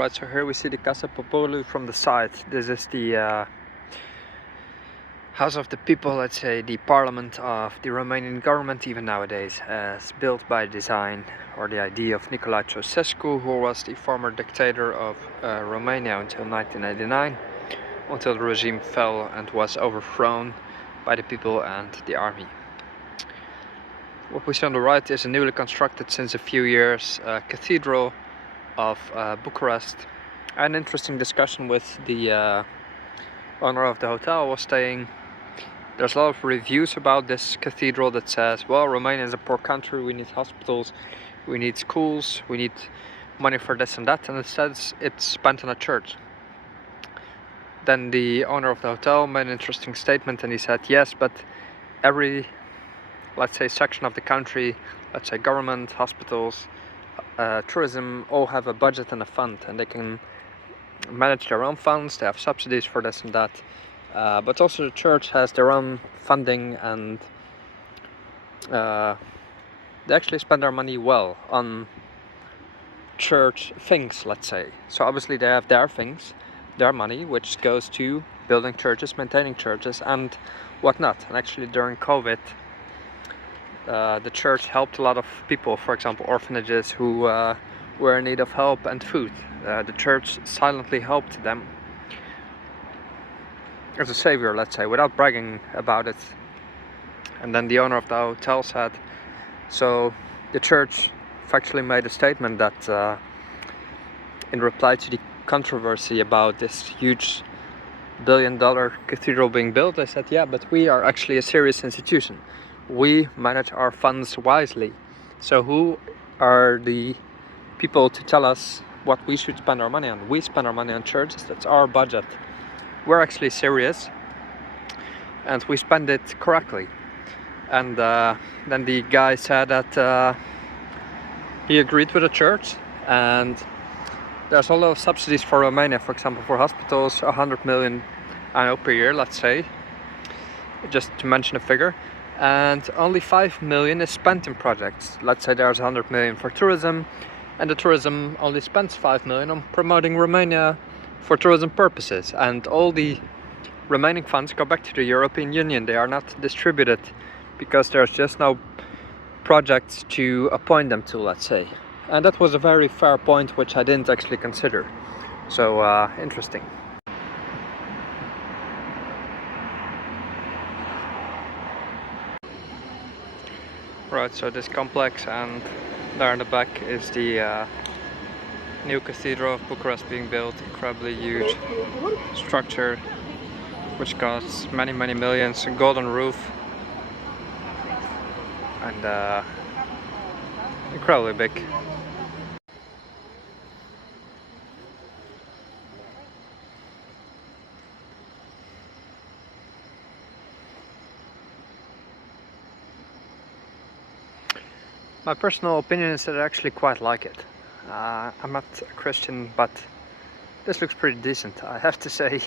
Right, so here we see the Casa Popolo from the side. This is the House of the People, let's say, the parliament of the Romanian government even nowadays, as built by design or the idea of Nicolae Ceausescu, who was the former dictator of Romania until 1999, until the regime fell and was overthrown by the people and the army. What we see on the right is a newly constructed since a few years cathedral of Bucharest. An interesting discussion with the owner of the hotel was saying there's a lot of reviews about this cathedral that says, well, Romania is a poor country, we need hospitals, we need schools, we need money for this and that, and it says it's spent on a church. Then the owner of the hotel made an interesting statement and he said, yes, but every, let's say, section of the country, let's say government, hospitals, tourism, all have a budget and a fund, and they can manage their own funds, they have subsidies for this and that, but also the church has their own funding, and they actually spend their money well on church things, let's say. So obviously they have their things, their money, which goes to building churches, maintaining churches and whatnot. And actually during COVID, the church helped a lot of people, for example orphanages who were in need of help and food. The church silently helped them as a savior, let's say, without bragging about it. And then the owner of the hotel said, so the church factually made a statement that in reply to the controversy about this huge billion-dollar cathedral being built, they said, yeah, but we are actually a serious institution. We manage our funds wisely. So who are the people to tell us what we should spend our money on? We spend our money on churches, that's our budget. We're actually serious and we spend it correctly. And then the guy said that he agreed with the church, and there's a lot of subsidies for Romania, for example for hospitals, 100 million per year, let's say, just to mention a figure. And only 5 million is spent in projects. Let's say there's 100 million for tourism, and the tourism only spends 5 million on promoting Romania for tourism purposes, and all the remaining funds go back to the European Union. They are not distributed because there's just no projects to appoint them to, let's say. And that was a very fair point which I didn't actually consider. So interesting. Right, so this complex, and there in the back is the new cathedral of Bucharest being built. Incredibly huge structure which costs many millions, a golden roof, and incredibly big. My personal opinion is that I actually quite like it. I'm not a Christian, but this looks pretty decent, I have to say.